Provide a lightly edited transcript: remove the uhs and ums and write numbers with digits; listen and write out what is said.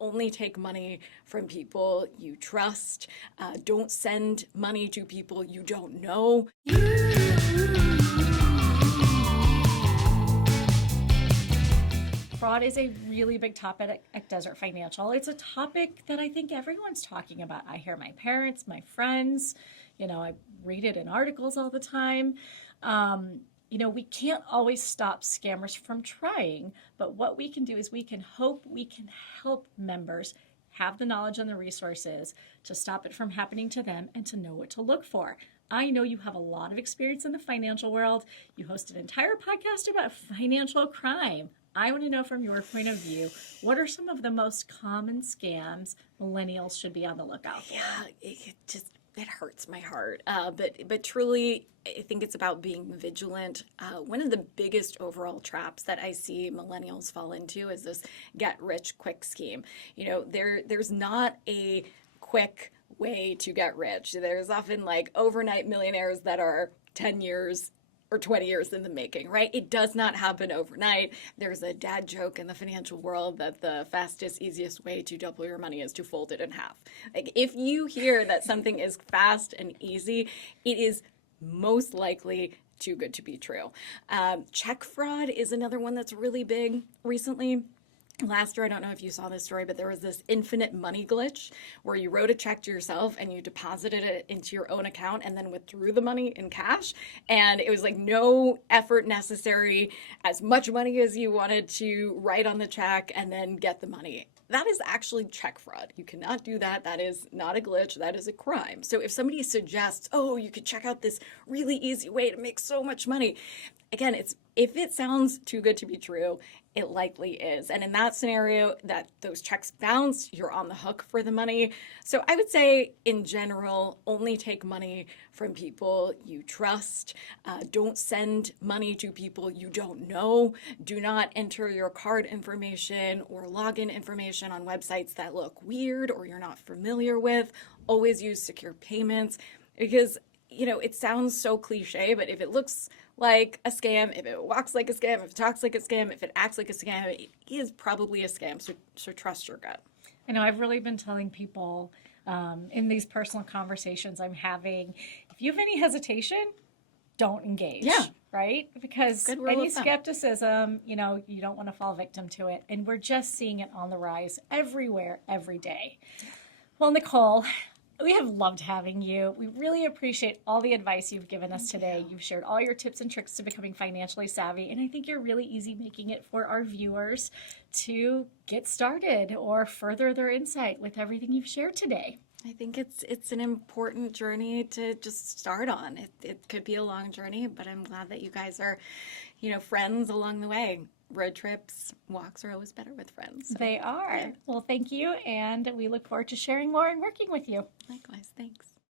only take money from people you trust. Don't send money to people you don't know. Fraud is a really big topic at Desert Financial. It's a topic that I think everyone's talking about. I hear my parents, my friends, I read it in articles all the time. We can't always stop scammers from trying, but what we can do is we can help members have the knowledge and the resources to stop it from happening to them and to know what to look for. I know you have a lot of experience in the financial world. You host an entire podcast about financial crime. I want to know from your point of view, what are some of the most common scams millennials should be on the lookout for? Yeah, it hurts my heart. But truly, I think it's about being vigilant. One of the biggest overall traps that I see millennials fall into is this get rich quick scheme. There's not a quick way to get rich. There's often like overnight millionaires that are 10 years or 20 years in the making, right? It does not happen overnight. There's a dad joke in the financial world that the fastest, easiest way to double your money is to fold it in half. Like if you hear that something is fast and easy, it is most likely too good to be true. Check fraud is another one that's really big recently. Last year, I don't know if you saw this story, but there was this infinite money glitch where you wrote a check to yourself and you deposited it into your own account and then withdrew the money in cash. And it was like no effort necessary, as much money as you wanted to write on the check and then get the money. That is actually check fraud. You cannot do that. That is not a glitch. That is a crime. So if somebody suggests, oh, you could check out this really easy way to make so much money, again, if it sounds too good to be true, it likely is. And in that scenario, that those checks bounce, you're on the hook for the money. So I would say, in general, only take money from people you trust. Don't send money to people you don't know. Do not enter your card information or login information on websites that look weird or you're not familiar with. Always use secure payments because it sounds so cliche, but if it looks like a scam, if it walks like a scam, if it talks like a scam, if it acts like a scam, it is probably a scam. So trust your gut. I know I've really been telling people in these personal conversations I'm having, if you have any hesitation, don't engage. Yeah. Right? Because any skepticism, you don't want to fall victim to it. And we're just seeing it on the rise everywhere, every day. Well, Nicole, we have loved having you. We really appreciate all the advice you've given us today. You've shared all your tips and tricks to becoming financially savvy, and I think you're really easy making it for our viewers to get started or further their insight with everything you've shared today. I think it's an important journey to just start on. It could be a long journey, but I'm glad that you guys are, friends along the way. Road trips, walks are always better with friends. So, they are. Yeah. Well, thank you, and we look forward to sharing more and working with you. Likewise, thanks.